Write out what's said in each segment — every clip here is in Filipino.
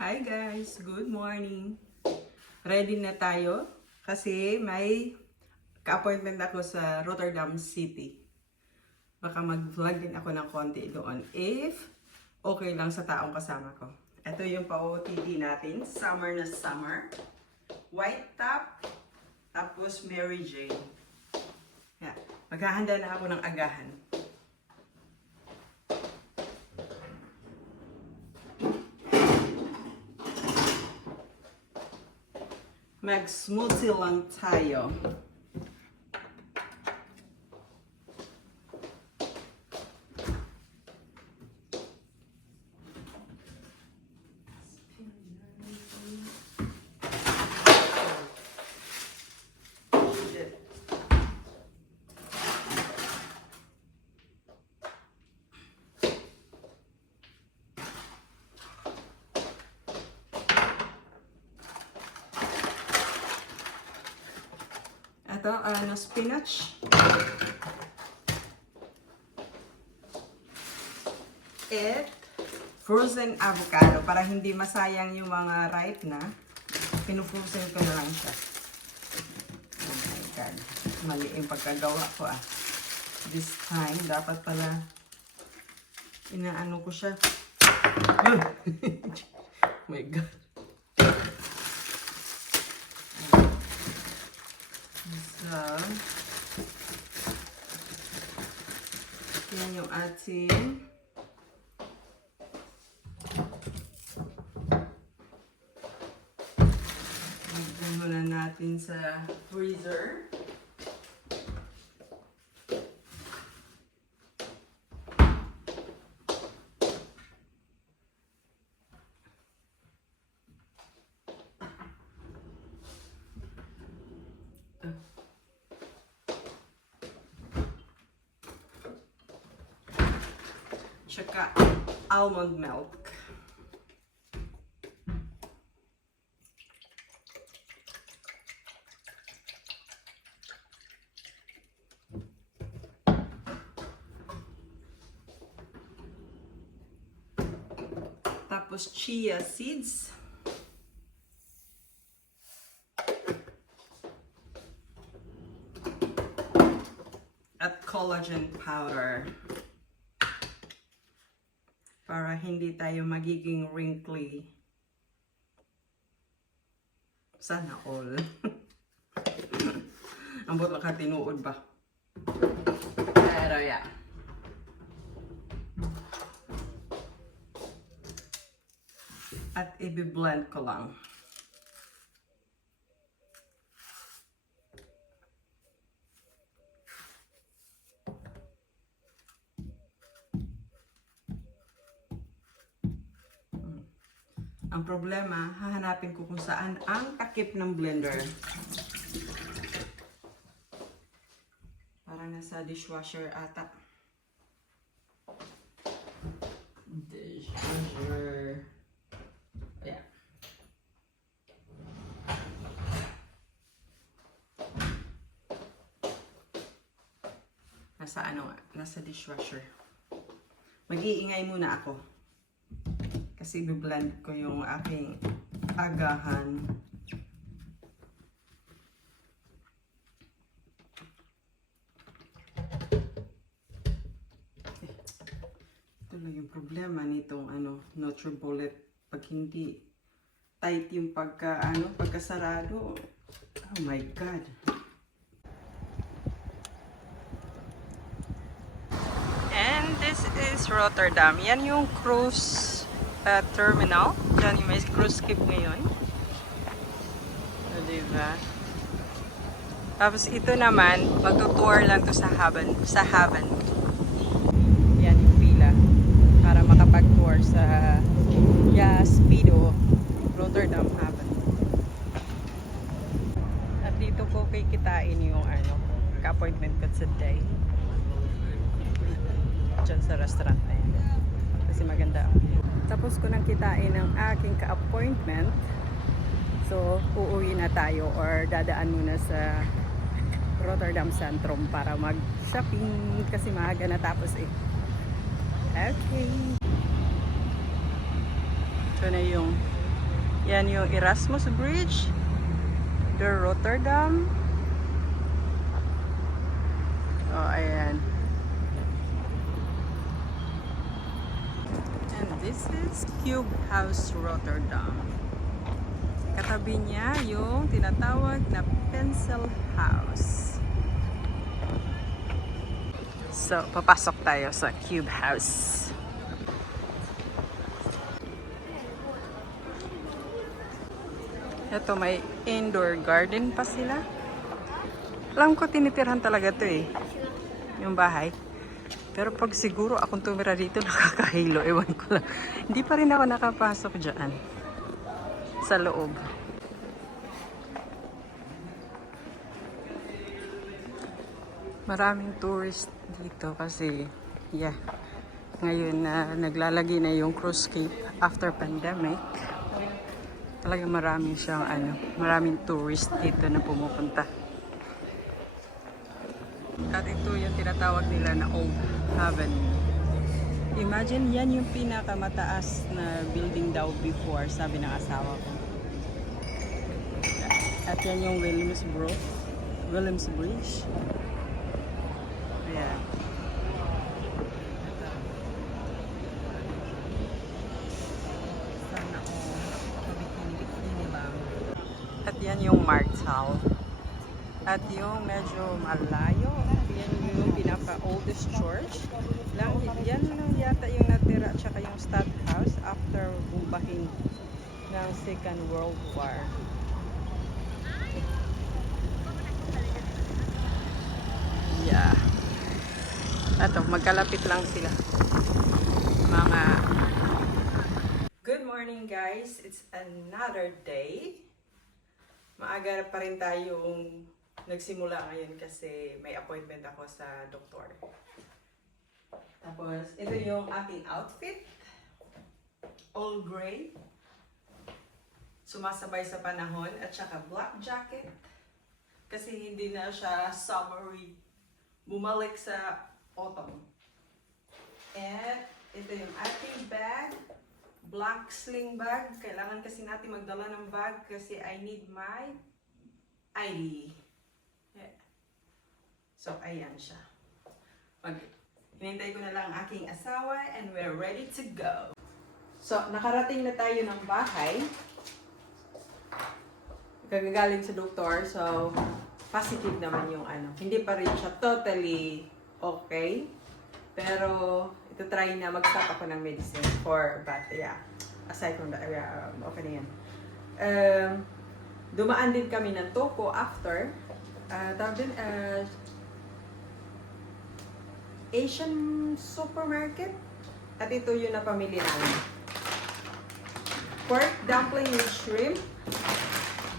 Hi guys, good morning. Ready na tayo kasi may ka-appointment ako sa Rotterdam City. Baka mag-vlog din ako ng konti doon if okay lang sa taong kasama ko. Ito yung pa-OTD natin, summer na summer. White top, tapos Mary Jane. Yeah. Maghahanda na ako ng agahan. Mag-smoothie lang tayo. Ito, ano, spinach. At frozen avocado para hindi masayang yung mga ripe na. Pinufrozen ko na lang siya. Oh my God. Mali yung pagkagawa ko ah. This time, dapat pala inaano ko siya. oh my God. So, yan yung ating muna natin sa freezer. Almond milk. Tapos chia seeds. At collagen powder. Para hindi tayo magiging wrinkly. Sana all. Ang bot ka tinuod ba? Pero yeah. At i-blend ko lang. Ang problema, hahanapin ko kung saan ang takip ng blender. Parang nasa dishwasher ata. Dishwasher. Yeah. Nasa ano nasa dishwasher. Mag-iingay muna ako. Kasi blend ko yung aking agahan. Ito lang yung problema nitong ano, Nutribullet. Pag hindi tight yung pagka, ano, pagkasarado. Oh my God. And this is Rotterdam. Yan yung cruise uh, terminal. Diyan yung may cruise ship ngayon. O, diba? Tapos ito naman, magtutour lang to sa Haven. Sa Haven. Yan yung pila. Para makapag-tour sa yeah, Speedo, Rotterdam Haven. At dito ko kikitain yung ano, ka-appointment ko today. Diyan sa restaurant na yun. Kasi maganda ang view. Tapos ko nang kitain ang aking ka-appointment. So, uuwi na tayo or dadaan muna sa Rotterdam Centrum para mag-shopping kasi maaga na tapos eh. Okay. Ito na yung Yan yung Erasmus Bridge. The Rotterdam. Oh, ayan. And this is Cube House Rotterdam. Katabi niya yung tinatawag na Pencil House. So, papasok tayo sa Cube House. Ito, may indoor garden pa sila. Alam ko, tinitirhan talaga to eh. Yung bahay. Pero pag siguro akong tumira dito, nakakahilo. Ewan ko lang. Hindi pa rin ako nakapasok dyan. Sa loob. Maraming tourist dito kasi, yeah. Ngayon na naglalagi na yung cruise cape after pandemic. Talagang marami siyang ano, maraming tourist dito na pumupunta. At ito yung tinatawag nila na Old Haven. Imagine, yan yung pinakamataas na building daw before, sabi ng asawa ko. At yan yung Williamsboro, Williams Bridge. Ayan. At yan yung Martel. At yung medyo malayo, yan yung pinaka-oldest church. Lang, yan lang yata yung natira, tsaka yung stud house after bumbahin ng Second World War. Yeah. Ato, magkalapit lang sila. Mga... Good morning guys! It's another day. Maaga pa rin tayong nagsimula ngayon kasi may appointment ako sa doktor. Tapos, ito yung aking outfit. All gray. Sumasabay sa panahon. At saka black jacket. Kasi hindi na siya summery. Bumalik sa autumn. And ito yung ating bag. Black sling bag. Kailangan kasi natin magdala ng bag kasi I need my ID. So, ayan siya. Mag hinintay ko na lang ang aking asawa and we're ready to go. So, nakarating na tayo ng bahay. Kagagaling sa doktor. So, positive naman yung ano. Hindi pa rin siya totally okay. Pero, ito try na mag-stop ako ng medicine for, but yeah, aside from that, yeah, okay na yan. Um, dumaan din kami ng Topo after. Uh, tawag din, uh, Asian supermarket. At ito yung napamili namin. Pork dumpling with shrimp,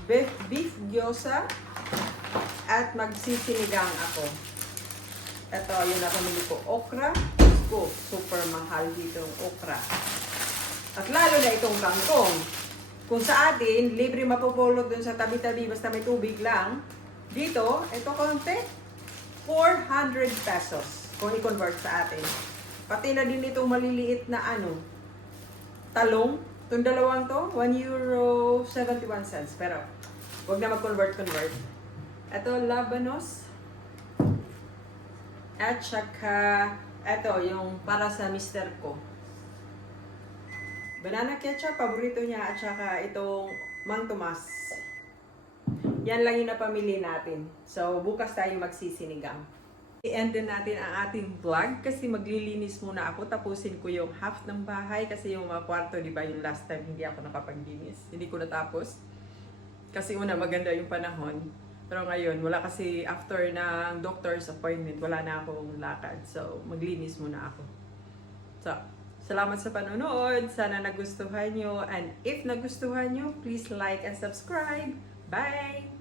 beef, beef gyoza, at magsisinigang ako. Ito yung napamili ko, okra. Ko, super mahal dito ang okra. At lalo na itong kangkong. Kung sa atin, libre mapupulot dun sa tabi-tabi basta may tubig lang. Dito, ito konti, 400 pesos kung i-convert sa atin. Pati na din itong maliliit na ano, talong. Itong dalawang to, 1 euro 71 cents. Pero, wag na mag-convert-convert. Ito, labanos. At saka, ito, yung para sa mister ko. Banana ketchup, paborito niya. At saka itong Mang Tomas. Yan lang yung napamili natin. So, bukas tayo magsisinigang. I-end natin ang ating vlog kasi maglilinis muna ako. Tapusin ko yung half ng bahay kasi yung mga kwarto, di ba, yung last time hindi ako nakapaglinis. Hindi ko natapos. Kasi una, maganda yung panahon. Pero ngayon, wala kasi after ng doctor's appointment, wala na akong lakad. So, maglinis muna ako. So, salamat sa panonood. Sana nagustuhan nyo. And if nagustuhan nyo, please like and subscribe. Bye!